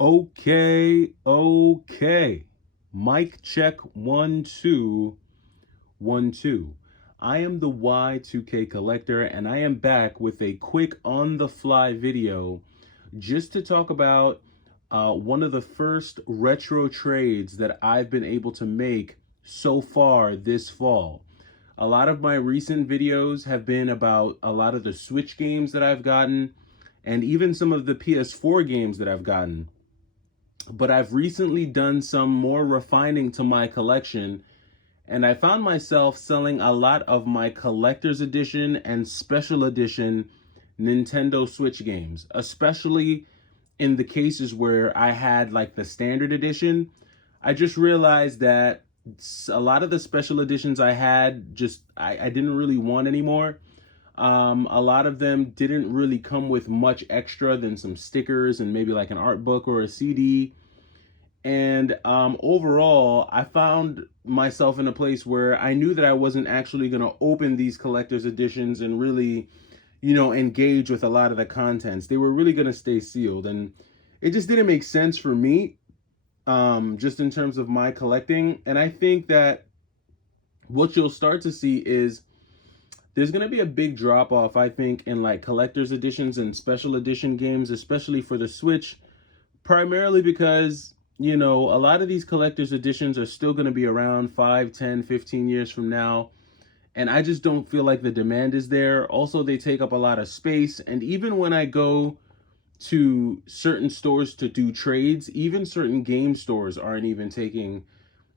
Okay. Mic check 1 2 1 2. I am the Y2K collector and I am back with a quick on the fly video just to talk about one of the first retro trades that I've been able to make so far this fall. A lot of my recent videos have been about a lot of the Switch games that I've gotten and even some of the PS4 games that I've gotten. But I've recently done some more refining to my collection, and I found myself selling a lot of my collector's edition and special edition Nintendo Switch games, especially in the cases where I had like the standard edition. I just realized that a lot of the special editions I had I didn't really want anymore. A lot of them didn't really come with much extra than some stickers and maybe like an art book or a CD. And overall, I found myself in a place where I knew that I wasn't actually going to open these collector's editions and really, engage with a lot of the contents. They were really going to stay sealed. And it just didn't make sense for me, just in terms of my collecting. And I think that what you'll start to see is there's going to be a big drop off, I think, in like collector's editions and special edition games, especially for the Switch, primarily because a lot of these collector's editions are still going to be around 5, 10, 15 years from now. And I just don't feel like the demand is there. Also, they take up a lot of space. And even when I go to certain stores to do trades, even certain game stores aren't even taking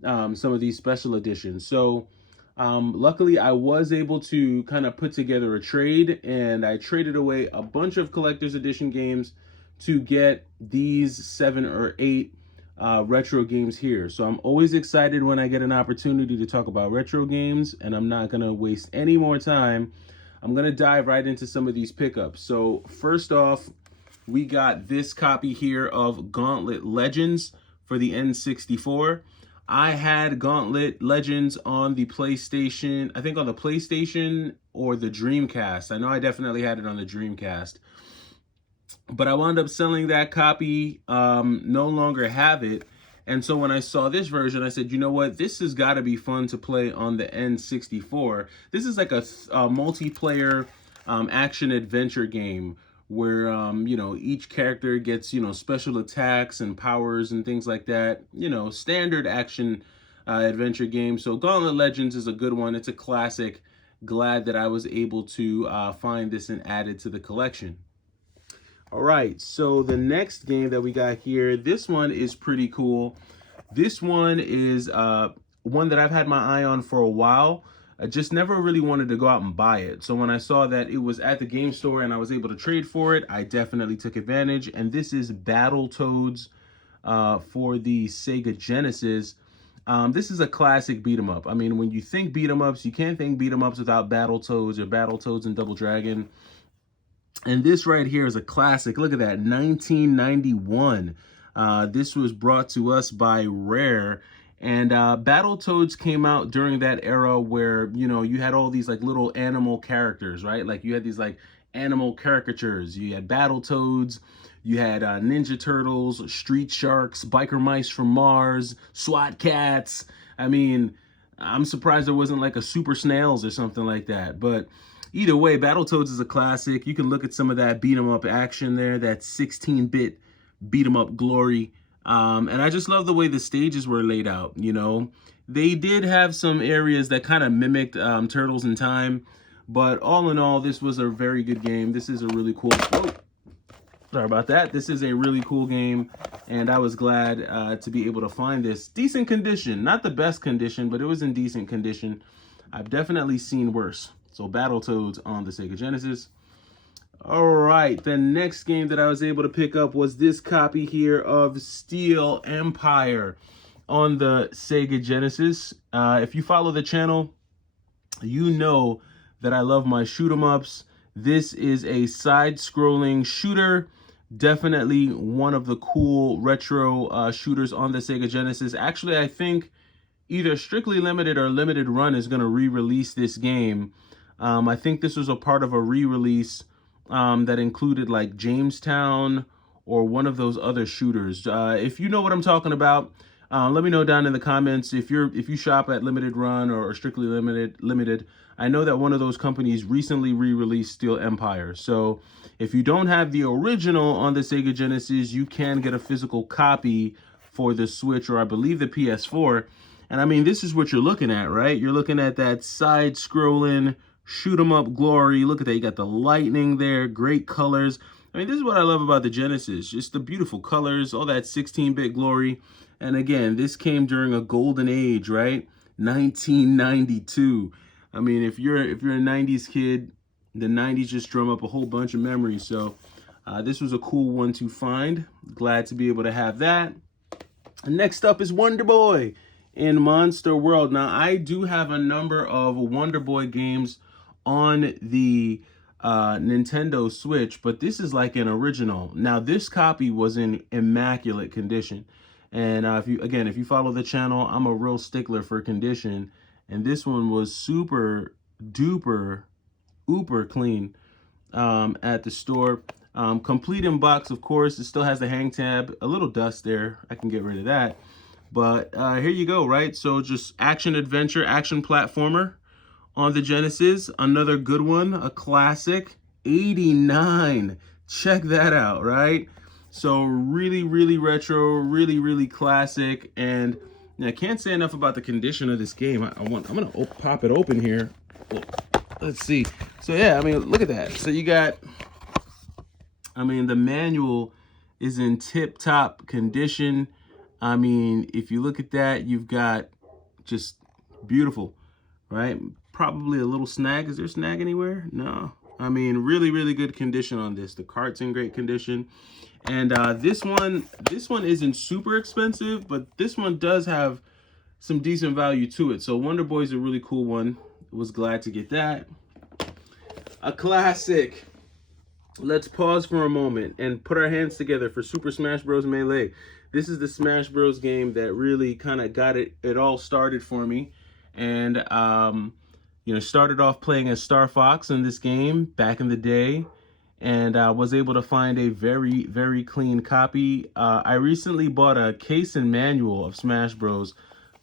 some of these special editions. So luckily, I was able to kind of put together a trade, and I traded away a bunch of collector's edition games to get these 7 or 8 retro games here. So I'm always excited when I get an opportunity to talk about retro games, and I'm not going to waste any more time. I'm going to dive right into some of these pickups. So first off, we got this copy here of Gauntlet Legends for the N64. I had Gauntlet Legends on the PlayStation, I think on the PlayStation or the Dreamcast. I know I definitely had it on the Dreamcast. But I wound up selling that copy, no longer have it. And so when I saw this version, I said, you know what, this has got to be fun to play on the N64. This is like a multiplayer action adventure game where, each character gets, special attacks and powers and things like that. Standard action adventure game. So Gauntlet Legends is a good one. It's a classic. Glad that I was able to find this and add it to the collection. All right, so the next game that we got here, this one is pretty cool. This one is one that I've had my eye on for a while. I just never really wanted to go out and buy it. So when I saw that it was at the game store and I was able to trade for it, I definitely took advantage. And this is Battletoads for the Sega Genesis. This is a classic beat 'em up. I mean, when you think beat 'em ups, you can't think beat 'em ups without Battletoads or Battletoads and Double Dragon. And this right here is a classic. Look at that, 1991. This was brought to us by Rare. And Battletoads came out during that era where, you had all these like little animal characters, right? Like you had these like animal caricatures. You had Battletoads, you had Ninja Turtles, Street Sharks, Biker Mice from Mars, SWAT Cats. I mean, I'm surprised there wasn't like a Super Snails or something like that. But either way, Battletoads is a classic. You can look at some of that beat 'em up action there, that 16-bit beat 'em up glory. And I just love the way the stages were laid out, They did have some areas that kind of mimicked Turtles in Time, but all in all, this was a very good game. This is a really cool... Whoa, sorry about that. This is a really cool game, and I was glad to be able to find this. Decent condition. Not the best condition, but it was in decent condition. I've definitely seen worse. So Battletoads on the Sega Genesis. All right, the next game that I was able to pick up was this copy here of Steel Empire on the Sega Genesis. If you follow the channel, you know that I love my shoot 'em ups. This is a side-scrolling shooter. Definitely one of the cool retro shooters on the Sega Genesis. Actually, I think either Strictly Limited or Limited Run is going to re-release this game. I think this was a part of a re-release that included like Jamestown or one of those other shooters. If you know what I'm talking about, let me know down in the comments. If you shop at Limited Run or Strictly Limited, I know that one of those companies recently re-released Steel Empire. So if you don't have the original on the Sega Genesis, you can get a physical copy for the Switch, or I believe the PS4. And I mean, this is what you're looking at, right? You're looking at that side-scrolling shoot 'em up glory. Look at that. You got the lightning there, great colors. I mean, this is what I love about the Genesis, just the beautiful colors, all that 16-bit glory. And again, this came during a golden age, right? 1992. I mean, if you're a 90s kid, the 90s just drum up a whole bunch of memories. So this was a cool one to find. Glad to be able to have that. And next up is Wonder Boy in Monster World. Now, I do have a number of Wonder Boy games on the Nintendo Switch, but this is like an original. Now, this copy was in immaculate condition. And if you follow the channel, I'm a real stickler for condition. And this one was super duper uber clean at the store. Complete in box, of course. It still has the hang tab, a little dust there. I can get rid of that. But here you go, right? So just action adventure, action platformer on the Genesis. Another good one, a classic, 89. Check that out, right? So really, really retro, really, really classic. And I can't say enough about the condition of this game. I'm gonna pop it open here. Let's see. So yeah, I mean, look at that. So you got, I mean, the manual is in tip-top condition. I mean, if you look at that, you've got just beautiful, right? Probably a little snag. Is there a snag anywhere? No. I mean, really, really good condition on this. The cart's in great condition. And this one isn't super expensive, but this one does have some decent value to it. So Wonder Boy's a really cool one. Was glad to get that. A classic. Let's pause for a moment and put our hands together for Super Smash Bros. Melee. This is the Smash Bros. Game that really kind of got it all started for me. And, you know, started off playing as Star Fox in this game back in the day. And was able to find a very, very clean copy. I recently bought a case and manual of Smash Bros.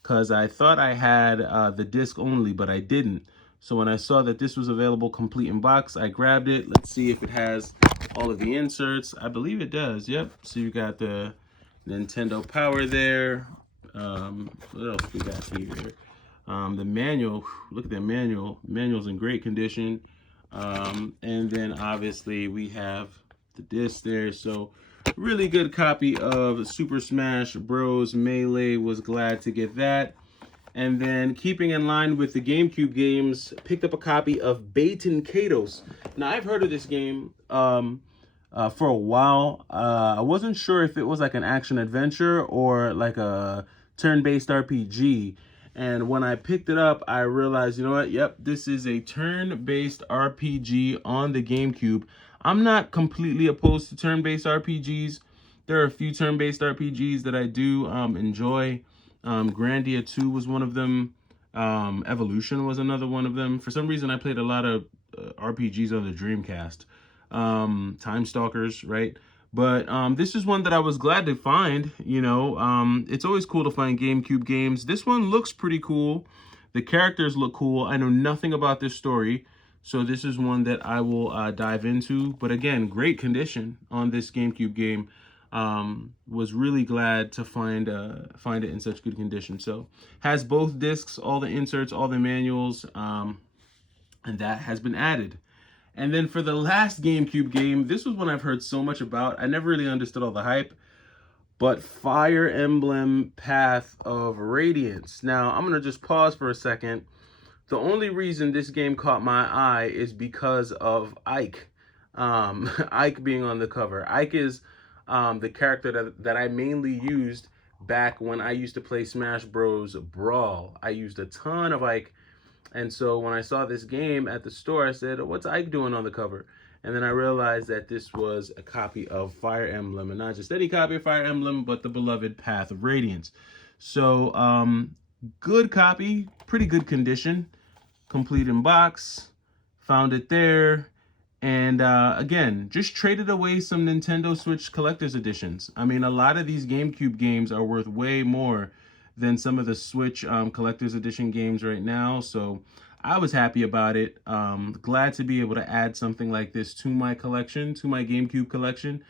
Because I thought I had the disc only, but I didn't. So when I saw that this was available complete in box, I grabbed it. Let's see if it has all of the inserts. I believe it does. Yep. So you got the Nintendo Power there. What else we got here? The manual. Look at that manual. The manual's in great condition. And then obviously we have the disc there. So really good copy of Super Smash Bros. Melee. Was glad to get that. And then, keeping in line with the GameCube games, picked up a copy of Balan Kados. Now, I've heard of this game for a while. I wasn't sure if it was like an action-adventure or like a turn-based RPG. And when I picked it up, I realized, you know what? Yep, this is a turn-based RPG on the GameCube. I'm not completely opposed to turn-based RPGs. There are a few turn-based RPGs that I do enjoy. Grandia 2 was one of them. Evolution was another one of them. For some reason, I played a lot of RPGs on the Dreamcast. Time Stalkers, right? But this is one that I was glad to find. You know, it's always cool to find GameCube games. This one looks pretty cool. The characters look cool. I know nothing about this story, so this is one that I will dive into. But again, great condition on this GameCube game. Was really glad to find it in such good condition. So has both discs, all the inserts, all the manuals, and that has been added. And then for the last GameCube game, this was one I've heard so much about. I never really understood all the hype, but Fire Emblem Path of Radiance. Now I'm gonna just pause for a second. The only reason this game caught my eye is because of Ike. Ike being on the cover. Ike is the character that I mainly used back when I used to play Smash Bros. Brawl. I used a ton of Ike. And so when I saw this game at the store, I said, what's Ike doing on the cover? And then I realized that this was a copy of Fire Emblem. And not just any copy of Fire Emblem, but the beloved Path of Radiance. So, good copy, pretty good condition. Complete in box. Found it there. And again, just traded away some Nintendo Switch collector's editions. I mean, a lot of these GameCube games are worth way more than some of the Switch collector's edition games right now. So I was happy about it. Glad to be able to add something like this to my collection, to my GameCube collection.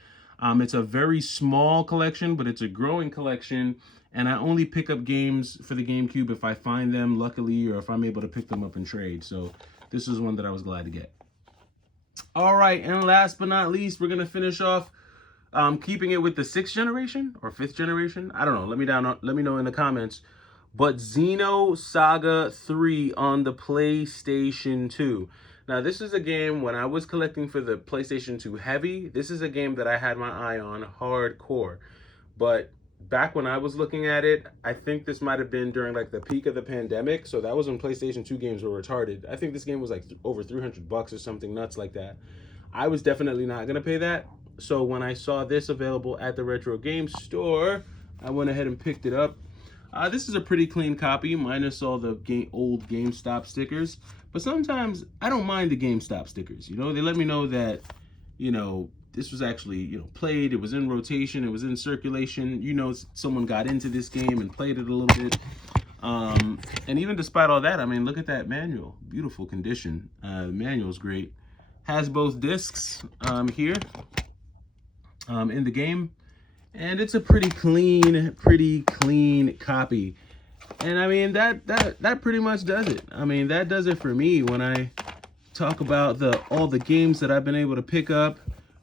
It's a very small collection, but it's a growing collection. And I only pick up games for the GameCube if I find them, luckily, or if I'm able to pick them up in trade. So this is one that I was glad to get. All right, and last but not least, we're gonna finish off keeping it with the 6th generation or 5th generation. I don't know. Let me know in the comments. But Zeno Saga 3 on the PlayStation 2. Now, this is a game when I was collecting for the PlayStation 2 Heavy. This is a game that I had my eye on hardcore. But back when I was looking at it, I think this might have been during like the peak of the pandemic. So that was when PlayStation 2 games were retarded. I think this game was like over $300 or something nuts like that. I was definitely not going to pay that. So when I saw this available at the Retro Game Store, I went ahead and picked it up. This is a pretty clean copy, minus all the old GameStop stickers. But sometimes I don't mind the GameStop stickers. You know, they let me know that, you know, this was actually, you know, played. It was in rotation. It was in circulation. You know, someone got into this game and played it a little bit. And even despite all that, I mean, look at that manual. Beautiful condition. The manual's great. Has both discs here in the game. And it's a pretty clean copy. And I mean, that pretty much does it. I mean, that does it for me when I talk about all the games that I've been able to pick up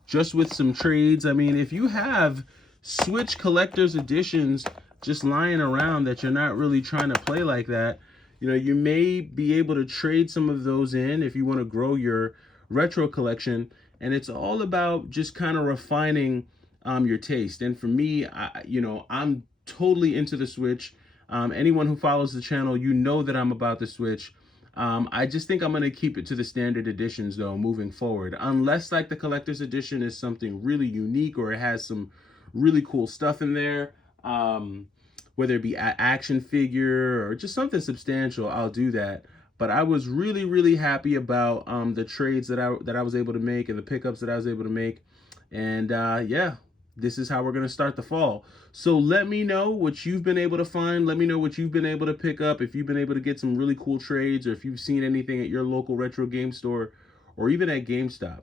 just with some trades. I mean, if you have Switch collector's editions just lying around that you're not really trying to play like that, you know, you may be able to trade some of those in if you want to grow your retro collection. And it's all about just kind of refining your taste. And for me, I'm totally into the Switch. Anyone who follows the channel, you know that I'm about the Switch. I just think I'm going to keep it to the standard editions, though, moving forward. Unless, like, the collector's edition is something really unique or it has some really cool stuff in there, whether it be an action figure or just something substantial, I'll do that. But I was really happy about the trades that I was able to make and the pickups that I was able to make. And, yeah, this is how we're going to start the fall. So let me know what you've been able to find. Let me know what you've been able to pick up. If you've been able to get some really cool trades, or if you've seen anything at your local retro game store or even at GameStop.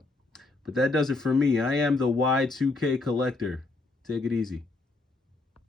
But that does it for me. I am the Y2K collector. Take it easy.